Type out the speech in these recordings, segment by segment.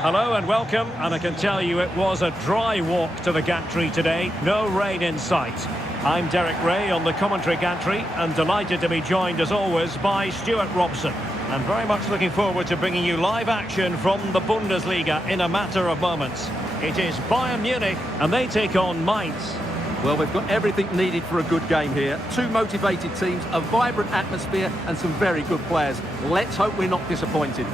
Hello and welcome, and I can tell you it was a dry walk to the gantry today, no rain in sight. I'm Derek Ray on the commentary gantry, and delighted to be joined as always by Stuart Robson. And very much looking forward to bringing you live action from the Bundesliga in a matter of moments. It is Bayern Munich, and they take on Mainz. Well, we've got everything needed for a good game here. Two motivated teams, a vibrant atmosphere and some very good players. Let's hope we're not disappointed.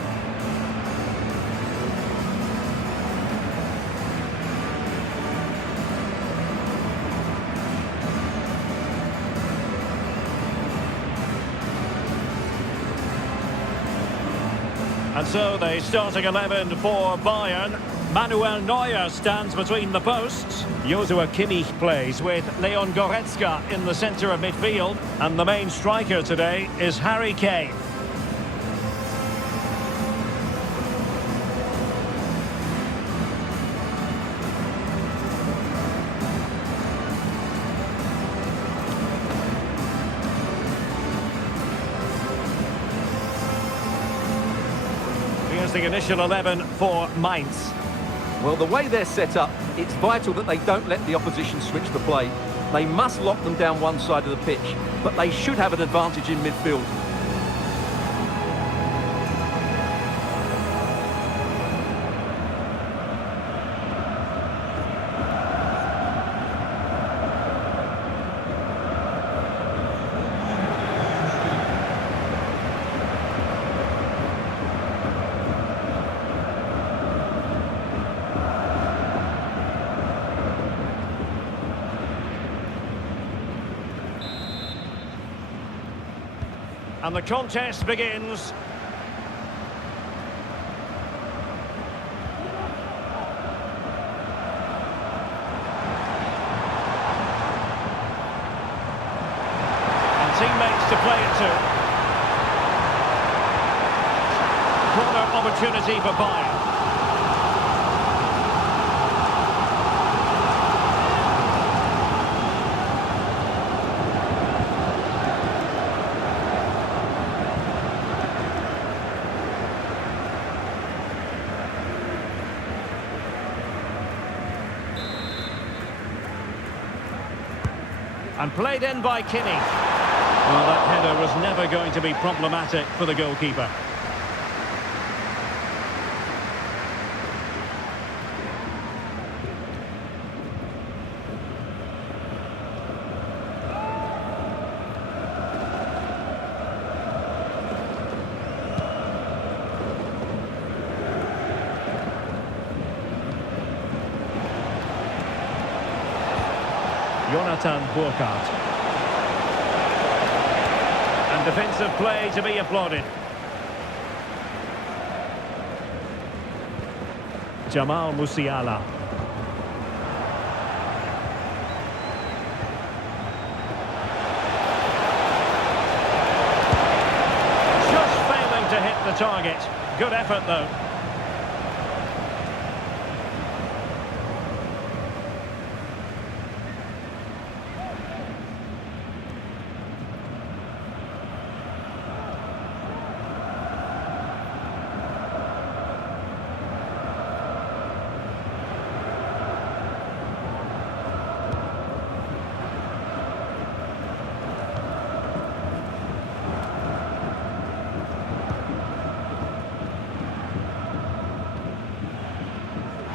And so the starting 11 for Bayern. Manuel Neuer stands between the posts. Joshua Kimmich plays with Leon Goretzka in the centre of midfield. And the main striker today is Harry Kane. Here's the initial 11 for Mainz. Well, the way they're set up, it's vital that they don't let the opposition switch the play. They must lock them down one side of the pitch, but they should have an advantage in midfield. And the contest begins. And teammates to play it to. Corner opportunity for Bayern. And played in by Kimmich. Well, that header was never going to be problematic for the goalkeeper. Jonathan Burkhardt. And defensive play to be applauded. Jamal Musiala. Just failing to hit the target. Good effort though.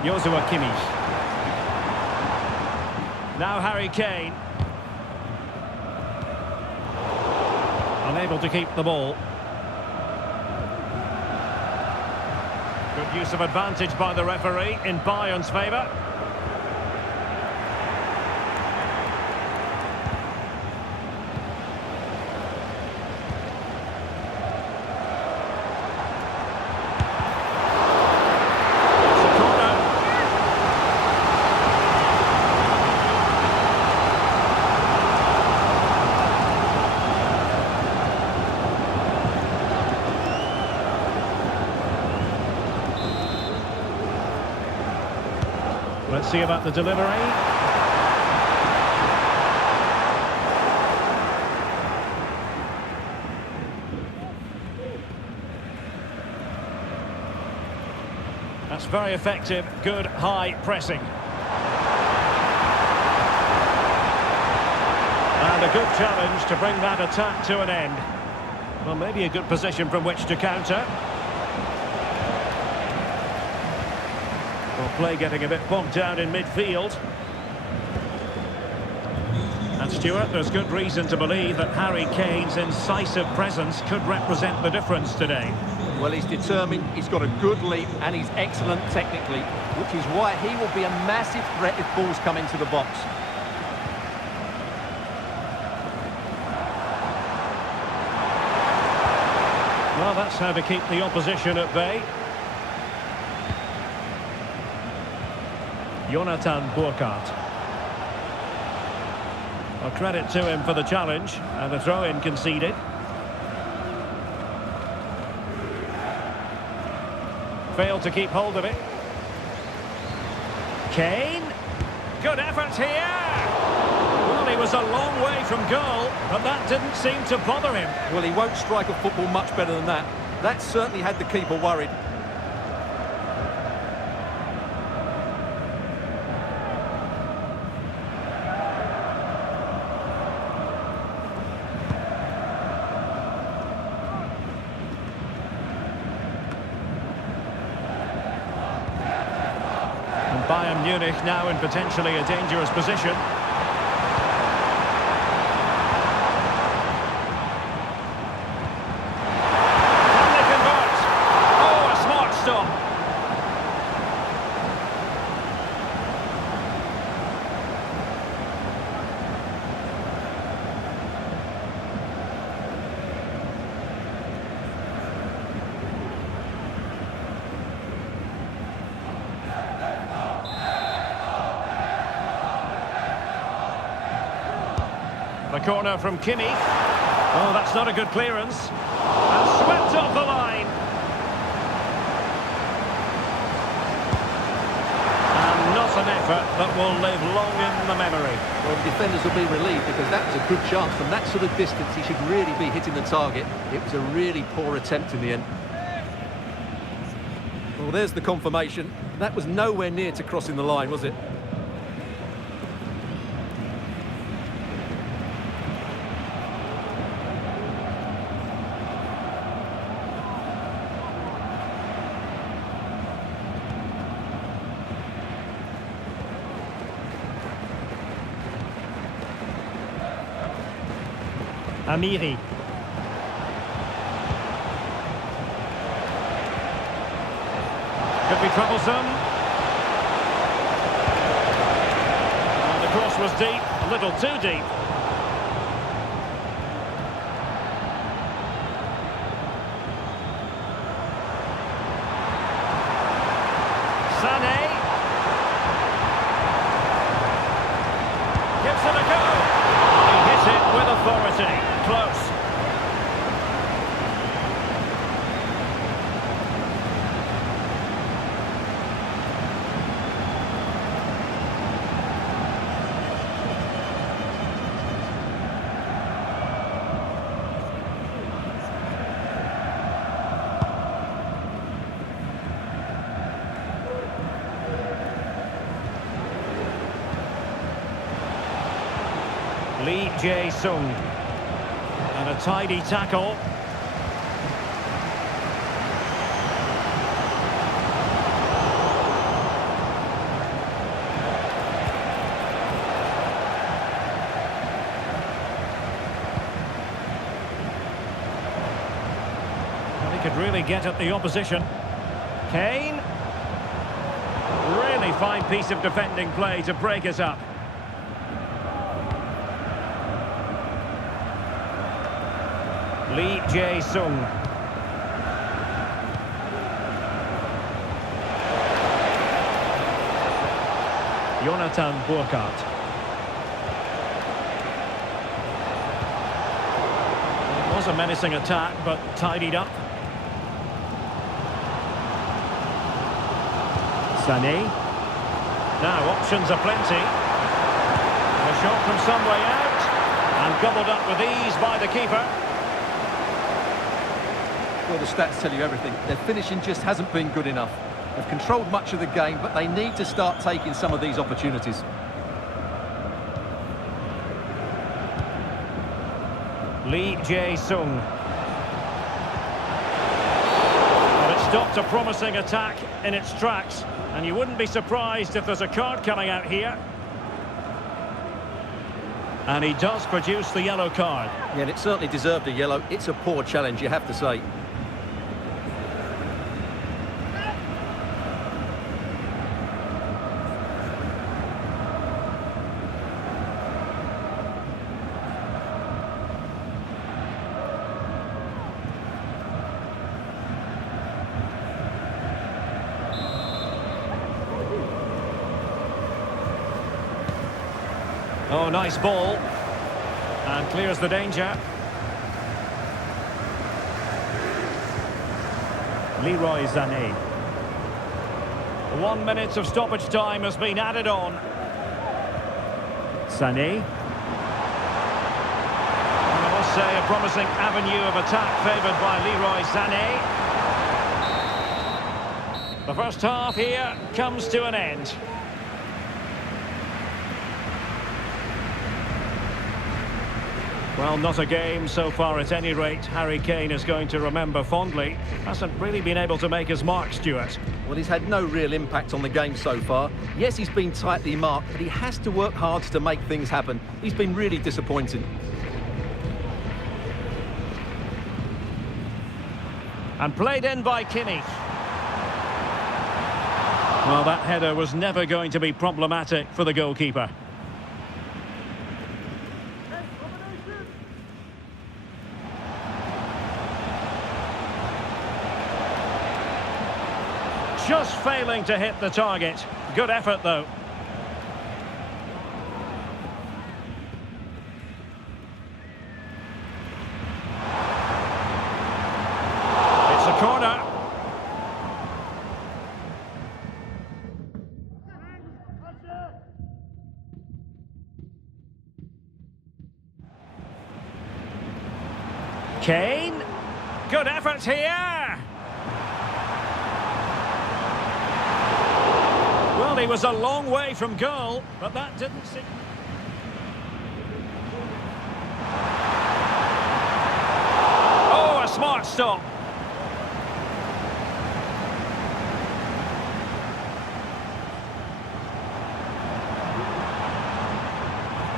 Joshua Kimmich. Now Harry Kane. Unable to keep the ball. Good use of advantage by the referee in Bayern's favour. Let's see about the delivery. That's very effective, good high pressing. And a good challenge to bring that attack to an end. Well, maybe a good position from which to counter. Well, play getting a bit bogged down in midfield. And Stuart, there's good reason to believe that Harry Kane's incisive presence could represent the difference today. Well, he's determined, he's got a good leap, and he's excellent technically, which is why he will be a massive threat if balls come into the box. Well, that's how to keep the opposition at bay. Jonathan Burkhardt. Well, credit to him for the challenge, and the throw-in conceded. Failed to keep hold of it. Kane. Good effort here. Well, he was a long way from goal, but that didn't seem to bother him. Well, he won't strike a football much better than that. That certainly had the keeper worried. Bayern Munich now in potentially a dangerous position. Can they convert? Oh, a smart stop. The corner from Kimi. Oh, that's not a good clearance. And swept off the line. And not an effort that will live long in the memory. Well, the defenders will be relieved because that was a good chance. From that sort of distance, he should really be hitting the target. It was a really poor attempt in the end. Well, there's the confirmation. That was nowhere near to crossing the line, was it? Amiri. Could be troublesome. And the cross was deep, a little too deep. Sané. Gives it a go. He hit it with authority. Close. Lee Jae-sung. And a tidy tackle. Well, he could really get at the opposition. Kane. Really fine piece of defending play to break us up. Lee Jae-sung. Jonathan Burkhardt. It was a menacing attack, but tidied up. Sané. Now options are plenty. A shot from some way out. And gobbled up with ease by the keeper. Well, the stats tell you everything. Their finishing just hasn't been good enough. They've controlled much of the game, but they need to start taking some of these opportunities. Lee Jae-sung. Well, it stopped a promising attack in its tracks, and you wouldn't be surprised if there's a card coming out here. And he does produce the yellow card. Yeah, and it certainly deserved a yellow. It's a poor challenge, you have to say. Oh, nice ball. And clears the danger. Leroy Sané. 1 minute of stoppage time has been added on. Sané. And I must say, a promising avenue of attack favoured by Leroy Sané. The first half here comes to an end. Well, not a game so far at any rate. Harry Kane is going to remember fondly. Hasn't really been able to make his mark, Stuart. Well, he's had no real impact on the game so far. Yes, he's been tightly marked, but he has to work hard to make things happen. He's been really disappointing. And played in by Kimmich. Well, that header was never going to be problematic for the goalkeeper. Just failing to hit the target. Good effort, though. It's a corner. Kane. Good effort here. Well, he was a long way from goal, but that didn't seem... Oh, a smart stop.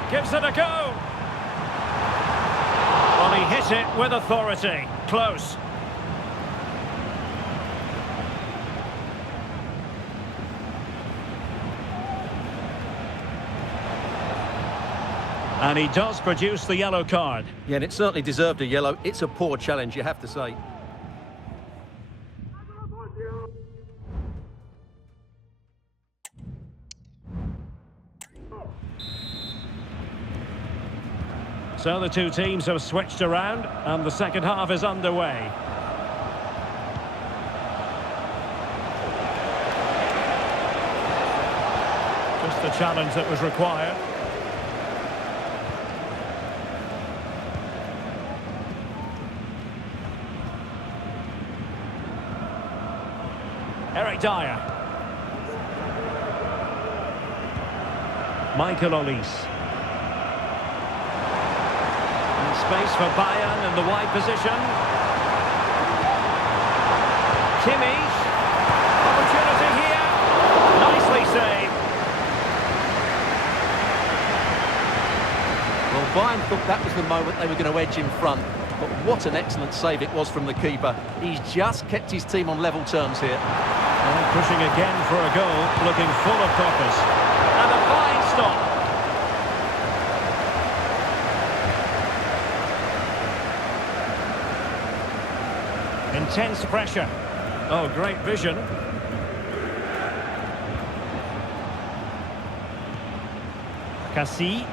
Gives it a go. Well, he hit it with authority. Close. And he does produce the yellow card. Yeah, and it certainly deserved a yellow. It's a poor challenge, you have to say. So the two teams have switched around, and the second half is underway. Just the challenge that was required. Eric Dyer. Michael Olise. And space for Bayern in the wide position. Kimmich. Opportunity here. Nicely saved. Well, Bayern thought that was the moment they were going to edge in front. But what an excellent save it was from the keeper. He's just kept his team on level terms here. And pushing again for a goal, looking full of purpose. And a fine stop. Intense pressure. Oh, great vision. Cassie.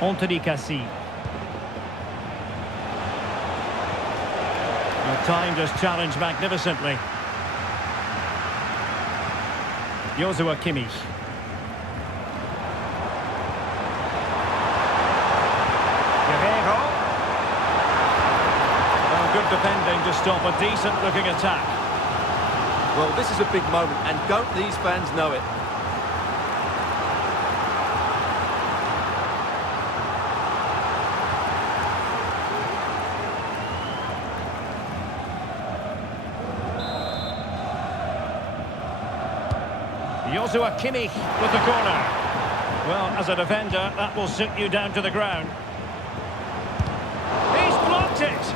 Anthony Cassie. Timed his challenge magnificently. Joshua Kimmich. Guerrero. good defending to stop a decent-looking attack. Well, this is a big moment, and don't these fans know it? Joshua Kimmich with the corner. Well, as a defender, that will suit you down to the ground. He's blocked it!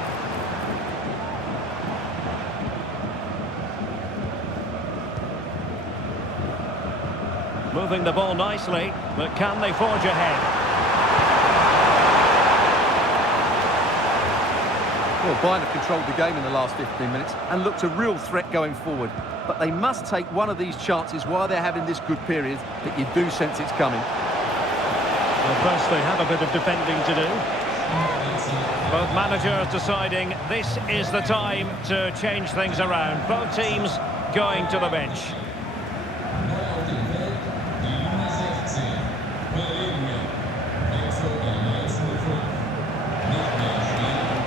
Moving the ball nicely, but can they forge ahead? Well, Bayern have controlled the game in the last 15 minutes and looked a real threat going forward. But they must take one of these chances while they're having this good period that you do sense it's coming. Well, first they have a bit of defending to do. Both managers deciding this is the time to change things around. Both teams going to the bench.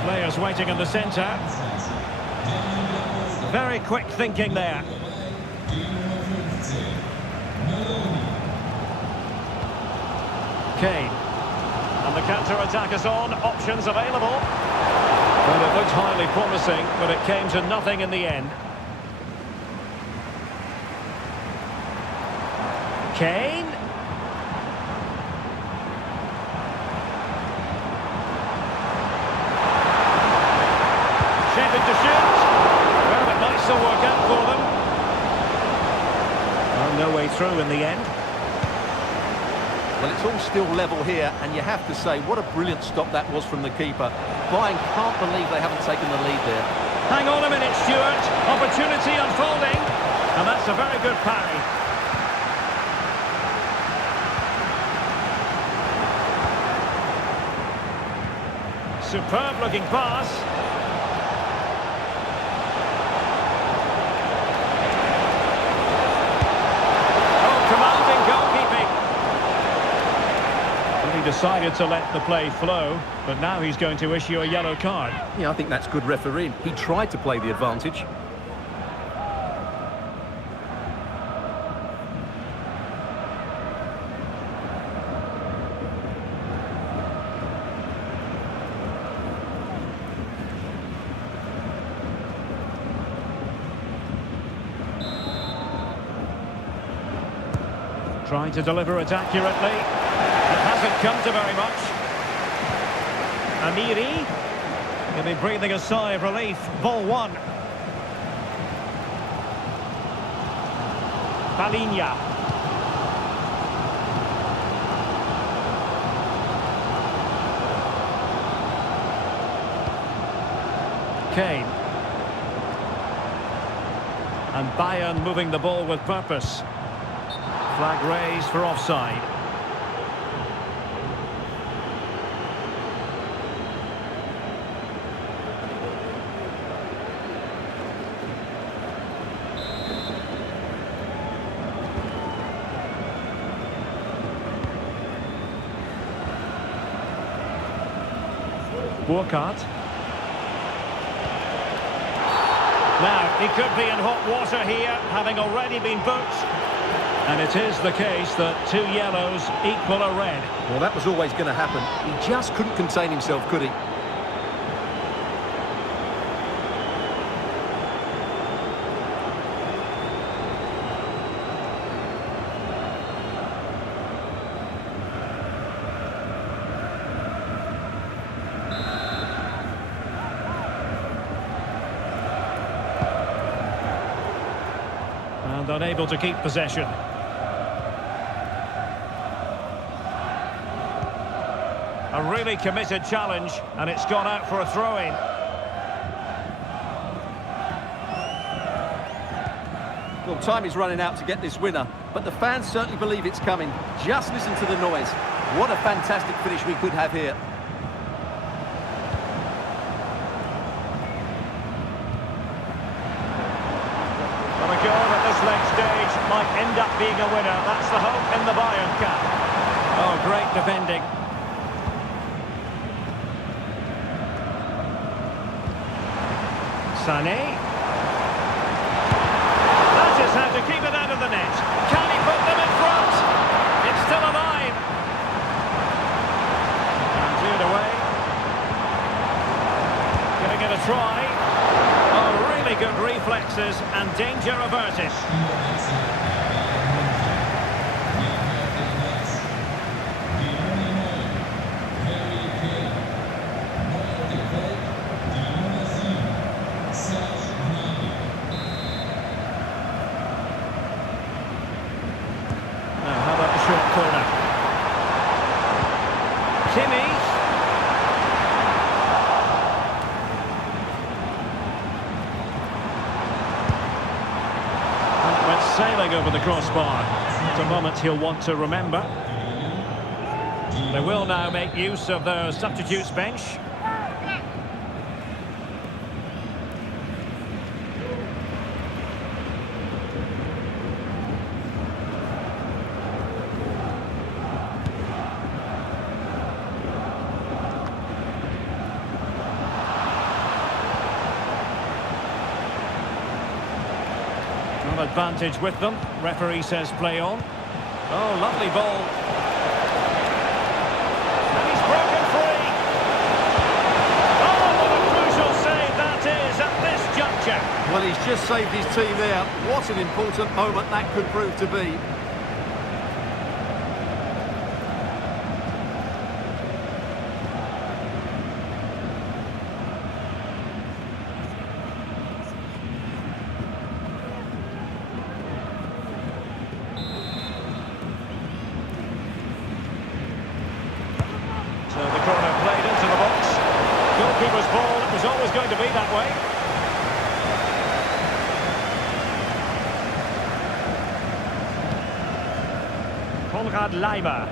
Players waiting in the centre. Very quick thinking there. Kane. And the counter-attack is on. Options available. Well, it looked highly promising, but it came to nothing in the end. Kane. Shaping to shoot. Well, it might still work out for them. Well, no way through in the end. Well, it's all still level here, and you have to say, what a brilliant stop that was from the keeper. Bayern can't believe they haven't taken the lead there. Hang on a minute, Stuart. Opportunity unfolding. And that's a very good parry. Superb looking pass. Decided to let the play flow, but now he's going to issue a yellow card. Yeah, I think that's good refereeing. He tried to play the advantage. Trying to deliver it accurately. It hasn't come to very much. Amiri. He'll be breathing a sigh of relief. Ball one. Balinya. Kane. And Bayern moving the ball with purpose. Flag raised for offside. Burkhardt. Now, he could be in hot water here, having already been booked. And it is the case that 2 yellows equal a red. Well, that was always going to happen. He just couldn't contain himself, could he? And unable to keep possession. A really committed challenge, and it's gone out for a throw-in. Well, time is running out to get this winner, but the fans certainly believe it's coming. Just listen to the noise. What a fantastic finish we could have here. Well, a goal at this late stage might end up being a winner. That's the hope in the Bayern camp. Oh, great defending. Sané. That is how to keep it out of the net. Can he put them in front? It's still alive. And cleared away. Gonna get a try. Oh, really good reflexes and danger averted. Short corner. Kimmich. And went sailing over the crossbar. It's a moment he'll want to remember. They will now make use of their substitutes bench. Advantage with them. Referee says play on. Oh, lovely ball. And he's broken free. Oh, what a crucial save that is at this juncture. Well, he's just saved his team there. What an important moment that could prove to be. So the corner played into the box. Goalkeeper's ball, it was always going to be that way. Konrad Leimer.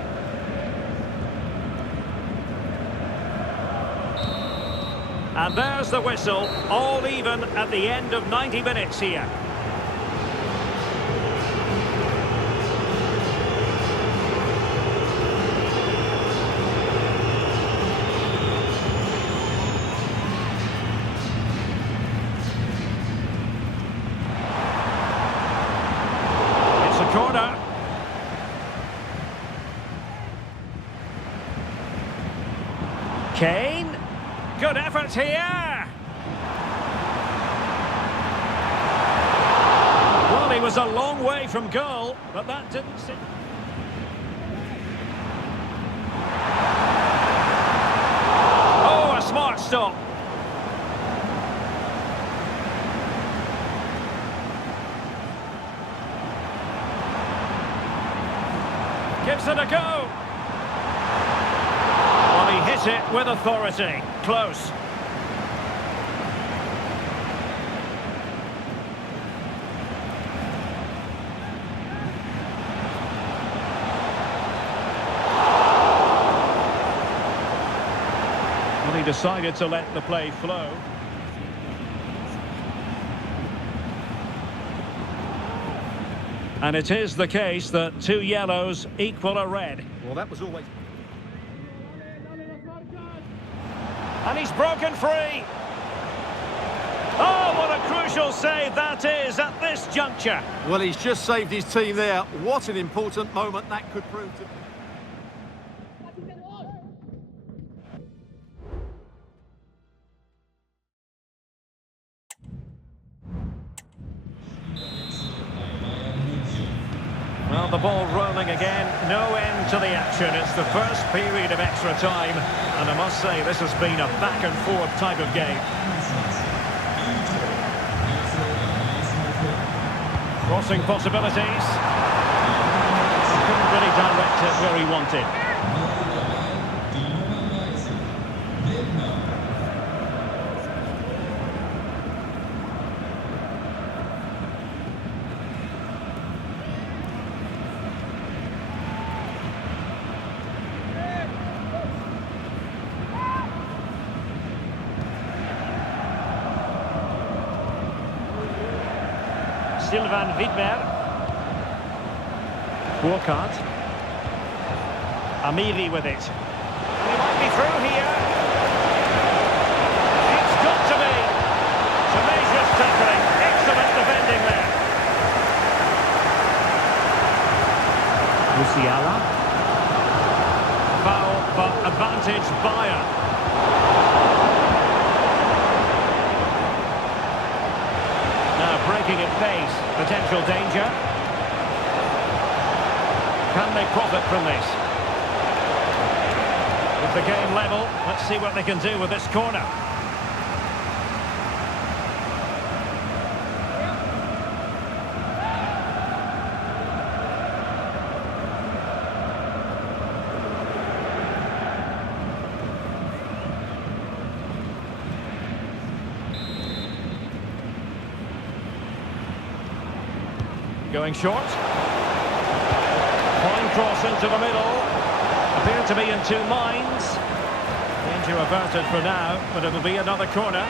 And there's the whistle, all even at the end of 90 minutes here. Corner. Kane. Good effort here. Well, he was a long way from goal, but that didn't sit. Oh, a smart stop. Gives it a go. Well, he hit it with authority. Close. Well, he decided to let the play flow. And it is the case that two yellows equal a red. Well, that was always... And he's broken free. Oh, what a crucial save that is at this juncture. Well, he's just saved his team there. What an important moment that could prove to be. Well, the ball rolling again, no end to the action. It's the first period of extra time, and I must say this has been a back-and-forth type of game. Crossing possibilities. Couldn't really direct it where he wanted. Sylvain Widmer. Walcott. Amiri with it. And he might be through here. It's got to be. It's amazing. against Bayern. Now breaking at pace, potential danger. Can they profit from this? With the game level, let's see what they can do with this corner. Going short. Fine cross into the middle. Appear to be in two minds. Danger averted for now, but it'll be another corner.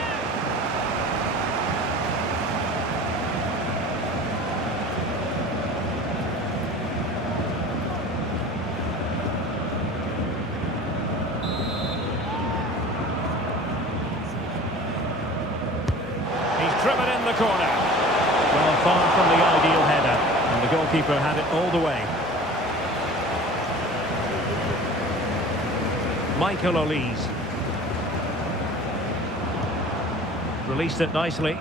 He's driven in the corner. Well, far from the ideal header, and the goalkeeper had it all the way. Michael Olise. Released it nicely.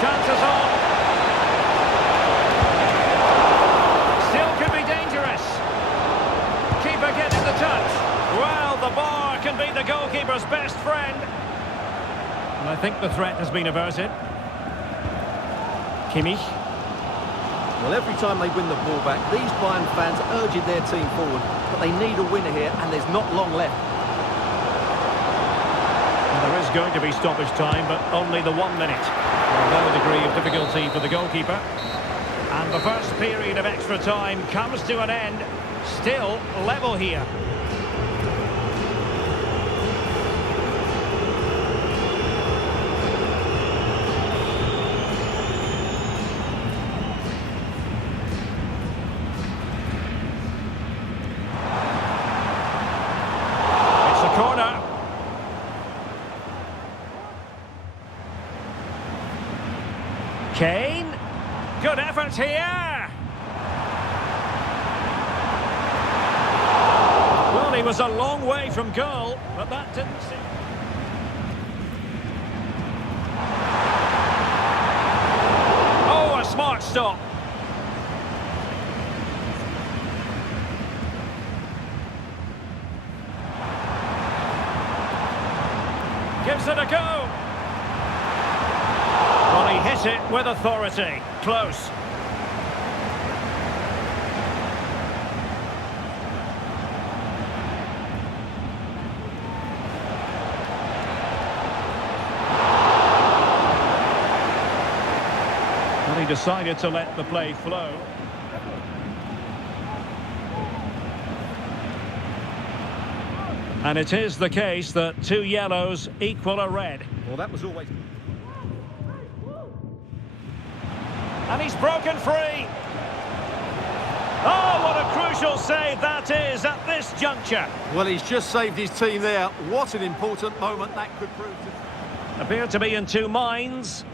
Chances on. Still could be dangerous. Keeper getting the touch. Well, the bar can be the goalkeeper's best friend. And I think the threat has been averted. Kimmich. Well, every time they win the ball back, these Bayern fans urging their team forward, but they need a winner here, and there's not long left. And there is going to be stoppage time, but only the 1 minute. A low degree of difficulty for the goalkeeper. And the first period of extra time comes to an end. Still level here. Corner. Kane. Good effort here. Well, he was a long way from goal, but that didn't seem... Oh, a smart stop. Gives it a go. Well, he hit it with authority. Close. Well, he decided to let the play flow. And it is the case that two yellows equal a red. Well, that was always... And he's broken free. Oh, what a crucial save that is at this juncture. Well, he's just saved his team there. What an important moment that could prove to... Appear to be in two minds.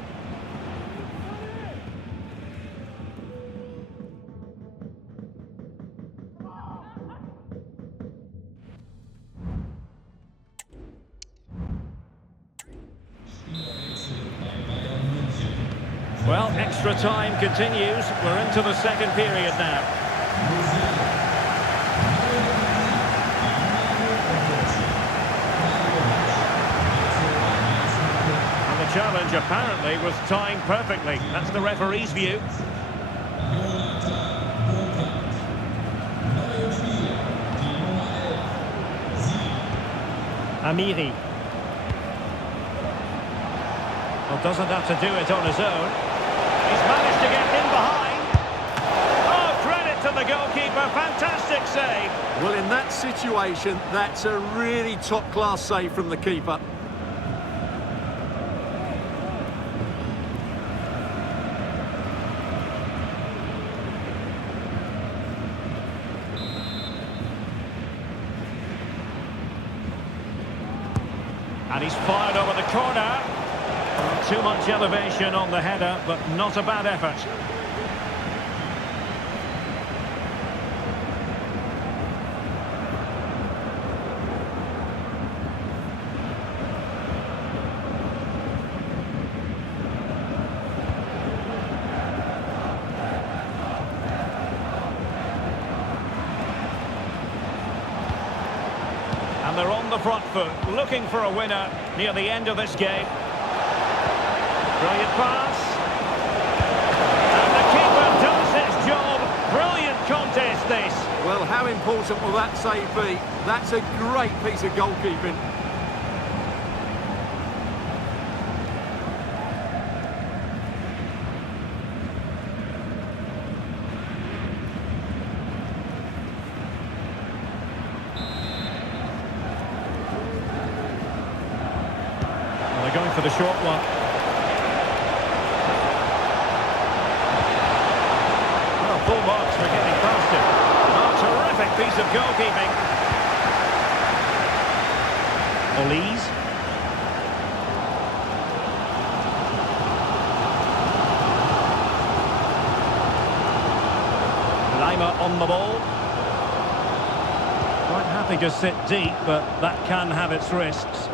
Well, extra time continues. We're into the second period now. And the challenge apparently was timed perfectly. That's the referee's view. Amiri. Well, doesn't have to do it on his own. He's managed to get in behind. Oh, credit to the goalkeeper. Fantastic save. Well, in that situation, that's a really top-class save from the keeper. And he's fired over the corner. Too much elevation on the header, but not a bad effort. And they're on the front foot, looking for a winner near the end of this game. Brilliant pass. And the keeper does his job. Brilliant contest, this. Well, how important will that save be? That's a great piece of goalkeeping. They're going for the short one. Well, full marks for getting past him. Oh, terrific piece of goalkeeping. Olise. Lima on the ball. Quite happy to sit deep, but that can have its risks.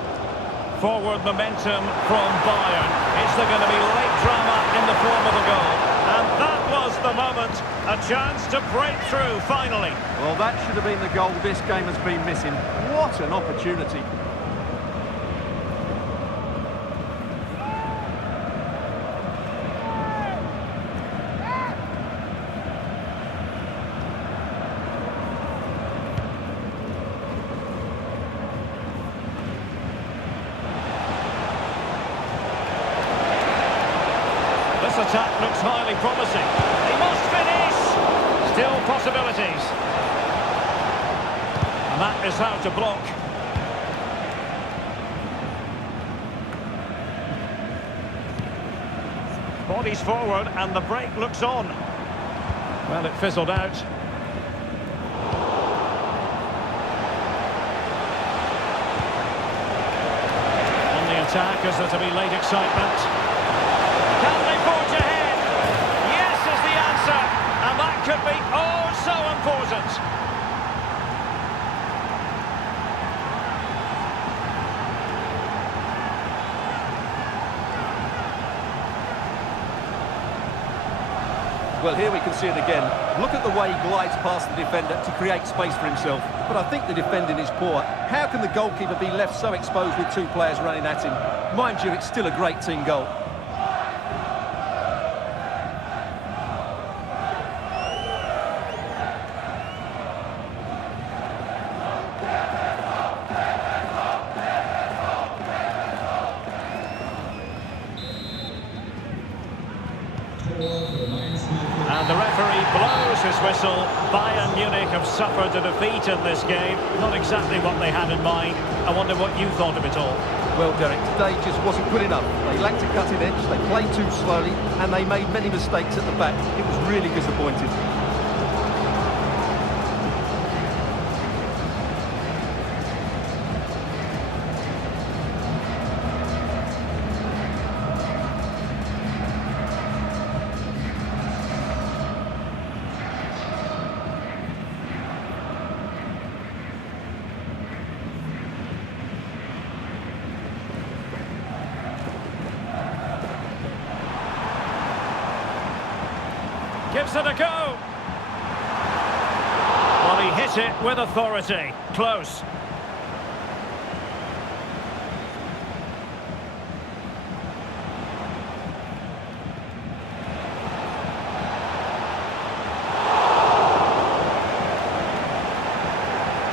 Forward momentum from Bayern. Is there going to be late drama in the form of a goal? And that was the moment. A chance to break through, finally. Well, that should have been the goal this game has been missing. What an opportunity. This attack looks highly promising. He must finish! Still possibilities. And that is how to block. Bodies forward and the break looks on. Well, it fizzled out. On the attack, is there to be late excitement? Can they forge ahead? Yes is the answer. And that could be oh so important. Well, here we can see it again. Look at the way he glides past the defender to create space for himself. But I think the defending is poor. How can the goalkeeper be left so exposed with two players running at him? Mind you, it's still a great team goal. And the referee blows his whistle. Bayern Munich have suffered a defeat in this game. Not exactly what they had in mind. I wonder what you thought of it all. Well, Derek, today just wasn't good enough. They lacked a cutting edge, they played too slowly, and they made many mistakes at the back. It was really disappointing. Gives it a go. Well, he hit it with authority. Close.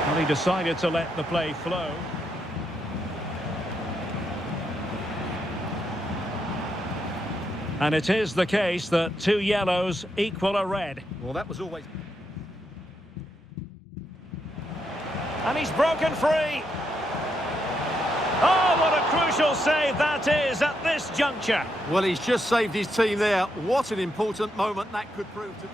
Well, he decided to let the play flow. And it is the case that two yellows equal a red. Well, that was always... And he's broken free. Oh, what a crucial save that is at this juncture. Well, he's just saved his team there. What an important moment that could prove to...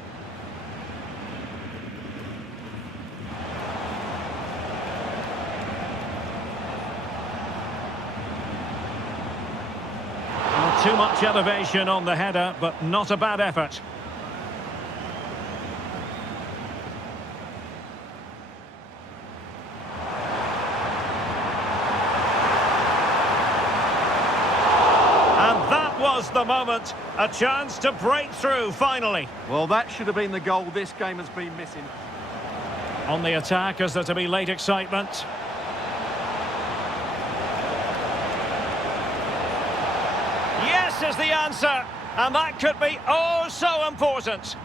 Too much elevation on the header, but not a bad effort. And that was the moment. A chance to break through, finally. Well, that should have been the goal this game has been missing. On the attack, is there to be late excitement? Yes is the answer. And that could be oh so important.